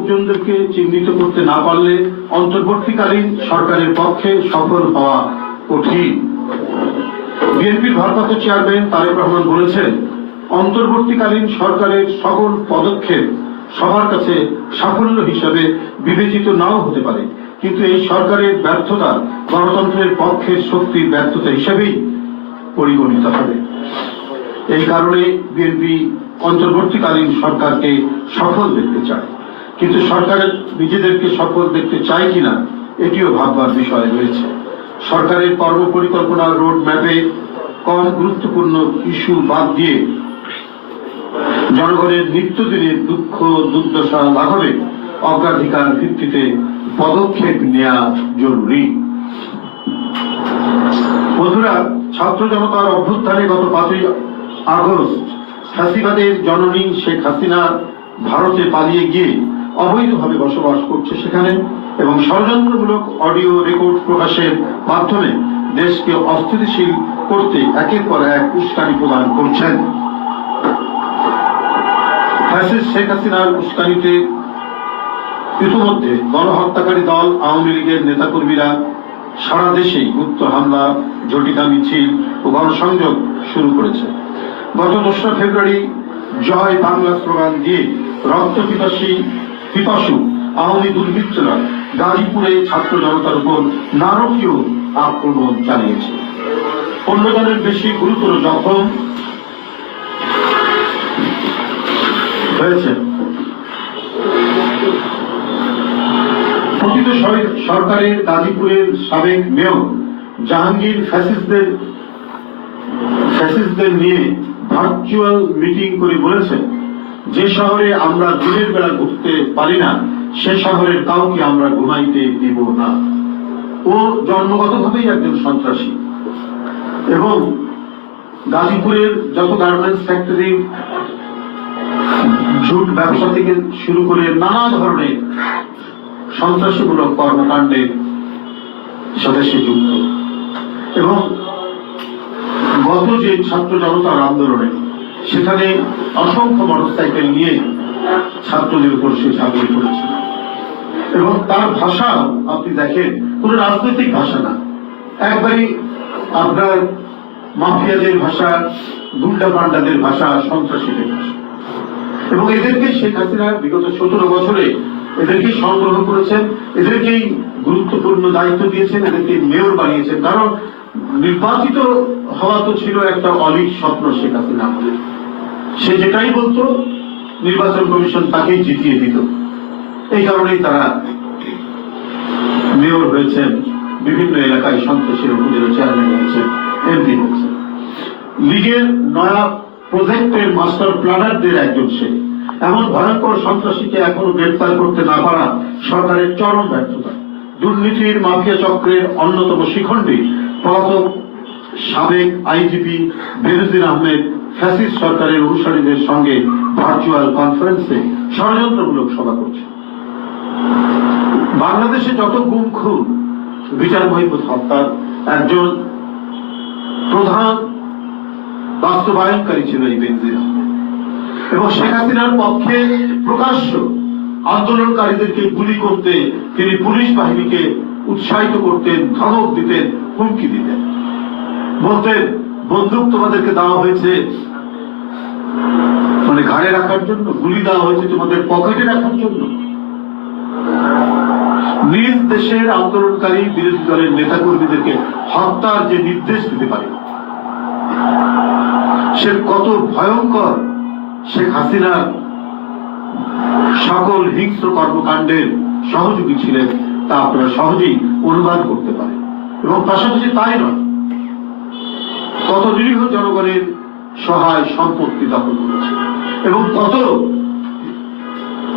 লোকজনদেরকে চিহ্নিত করতে না পারলে অন্তর্বর্তীকালীন সরকারের পক্ষে সফল হওয়া কঠিন। বিএনপির ভারপ্রাপ্ত চেয়ারম্যান তারেক রহমান বলেছেন, অন্তর্বর্তীকালীন সরকারের সকল পদক্ষেপ সবার কাছে সাফল্য হিসাবে বিবেচিত নাও হতে পারে, কিন্তু এই সরকারের ব্যর্থতা গণতন্ত্রের পক্ষের শক্তির ব্যর্থতা হিসেবেই পরিগণিত হবে। এই কারণে বিএনপি অন্তর্বর্তীকালীন সরকারকে সফল দেখতে চায়, কিন্তু সরকার নিজেদেরকে সফল দেখতে চায় কিনা এটিও ভাববার বিষয় রয়েছে। সরকারের কর্মপরিকল্পনা রোড ম্যাপে কম গুরুত্বপূর্ণ ইস্যু বাদ দিয়ে জনগণের নিত্যদিনের দুঃখ দুর্দশা লাঘবে অগ্রাধিকার ভিত্তিতে পদক্ষেপ নেওয়া জরুরি। বন্ধুরা, ছাত্র জনতার অভ্যুত্থানে গত 5ই আগস্ট ফ্যাসিবাদের জননী শেখ হাসিনা ভারতে পালিয়ে গিয়ে অবৈধভাবে বসবাস করছে সেখানে, এবং ষড়যন্ত্রমূলক অডিও রেকর্ড প্রকাশের মাধ্যমে দেশকে অস্থিতিশীল করতে একের পর এক উস্কানি প্রদান করছেন। ফ্যাসিস্ট শেখ হাসিনার উস্কানিতে ইতিমধ্যে গণহত্যাকারী দল আওয়ামী লীগের নেতাকর্মীরা সারা দেশেই গুপ্ত হামলা, ঝটিকা মিছিল ও গণসংযোগ শুরু করেছে। গত 2রা ফেব্রুয়ারি জয় বাংলা স্লোগান দিয়ে রক্ত পিপাসু আওয়ামী দুর্বৃত্তরা গাজীপুরে ছাত্র জনতার উপর নারকীয় আক্রমণ চালিয়েছে। 15 জনের বেশি গুরুতর জখম হয়েছে। পতিত সরকারের গাজীপুরের সাবেক মেয়র জাহাঙ্গীর ফ্যাসিস্টদের নিয়ে ভার্চুয়াল মিটিং করে বলেছেন, যে শহরে আমরা দিনের বেলা ঘুরতে পারি না সে শহরের কাউকে আমরা ঘুমাইতে দিব না। ও জন্মগতভাবেই একজন সন্ত্রাসী, এবং গাজীপুরের যত গার্মেন্টস ফ্যাক্টরি, ঝুট ব্যবসা থেকে শুরু করে নানা ধরনের সন্ত্রাসীমূলক কর্মকাণ্ডের সাথে সে যুক্ত। এবং গত যে ছাত্র জনতার আন্দোলনে সেখানে অসংখ্য মোটরসাইকেল নিয়ে ছাত্রদের উপর সে ঝাঁপিয়ে পড়েছিল, এবং তার ভাষা আপনি দেখেন কোন রাজনৈতিক ভাষা না, একবারই আপনার মাফিয়াদের ভাষা, গুন্ডা পান্ডাদের ভাষা, সন্ত্রাসীদের ভাষা। এবং এদেরকে শেখ হাসিনা বিগত 17 বছরে এদেরকেই সংগ্রহ করেছেন, এদেরকেই গুরুত্বপূর্ণ দায়িত্ব দিয়েছেন, এদেরকে মেয়র বানিয়েছেন। কারণ নির্বাচিত হওয়া তো ছিল একটা অলিক স্বপ্ন শেখ হাসিনা। সে যেটাই বলতো নির্বাচন কমিশন তাকেই জিতিয়ে দিত। এই কারণেই তারা মেয়র হয়েছেন, বিভিন্ন এলাকায় সন্ত্রাসীর উপজেলা চেয়ারম্যান হয়েছেন, এমপি হয়েছেন। লীগের নয়া প্রজেক্টের মাস্টার প্ল্যানারদের একজন সে। এমন ভয়ঙ্কর সন্ত্রাসীকে এখনো গ্রেফতার করতে না পারা সরকারের চরম ব্যর্থতা। দুর্নীতির মাফিয়া চক্রের অন্যতম শিখণ্ডী পলাতক সাবেক আইজিপি বেনজির আহমেদ ফ্যাসিস্ট সরকারের অনুসারীদের সঙ্গে ভার্চুয়াল কনফারেন্সে ষড়যন্ত্রমূলক সভা করছে। বাংলাদেশে যত গুম খুন, বিচার বহির্ভূত হত্যার একজন প্রধান বাস্তবায়নকারী ছিল এই বেনজির আহমেদ, এবং শেখ হাসিনার পক্ষে প্রকাশ্য আন্দোলনকারীদেরকে গুলি করতে তিনি পুলিশ বাহিনীকে উৎসাহিত করতেন, ধমক দিতেন, হুমকি দিতেন, বলতেন বন্দুক তোমাদেরকে দেওয়া হয়েছে মানে ঘাড়ে রাখার জন্য, গুলি দেওয়া হয়েছে তোমাদের পকেটে রাখার জন্য। নিজ দেশের আন্দোলনকারী বিরোধী দলের নেতাকর্মীদেরকে হত্যার যে নির্দেশ দিতে পারে, সে কত ভয়ঙ্কর শেখ হাসিনার সকল হিংস্র কর্মকাণ্ডের সহযোগী ছিলেন তা আপনারা সহজেই অনুমান করতে পারেন। এবং পাশাপাশি তাই নয়, কত নিরীহ জনগণের সহায় সম্পত্তি দখল করেছে, এবং কত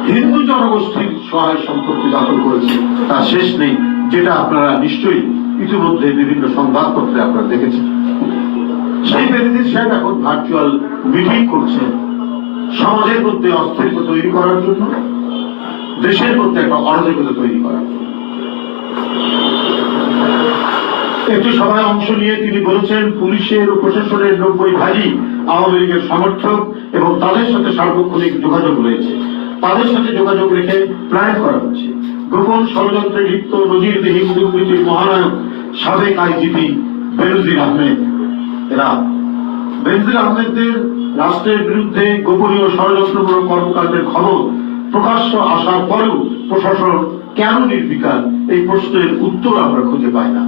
হিন্দু জনগোষ্ঠীর সহায় সম্পত্তি দখল করেছে তার শেষ নেই, যেটা আপনারা নিশ্চয়ই ইতিমধ্যে বিভিন্ন সংবাদপত্রে আপনারা দেখেছেন। সেই বেনজির সাহেব এখন ভার্চুয়াল মিটিং করছেন সমাজের মধ্যে অস্থিরতা তৈরি করার জন্য, দেশের মধ্যে একটা অরাজকতা তৈরি করার জন্য। একটি সভায় অংশ নিয়ে তিনি বলেছেন, পুলিশের ও প্রশাসনের 90 ভাগই আওয়ামী লীগের সমর্থক এবং তাদের সাথে সার্বক্ষণিক যোগাযোগ রয়েছে। তাদের সাথে যোগাযোগ রেখে প্ল্যান করা হচ্ছে। গোপন ষড়যন্ত্রে লিপ্ত নজিরবিহীন দুর্নীতির মহানায়ক সাবেক আইজিপি বেনজির আহমেদ, এরা বেনজির আহমেদদের রাষ্ট্রের বিরুদ্ধে গোপনীয় ষড়যন্ত্রমূলক কর্মকাণ্ডের খবর প্রকাশ্য আসার পরেও প্রশাসন কেন নির্বিকার, এই প্রশ্নের উত্তর আমরা খুঁজে পাই না।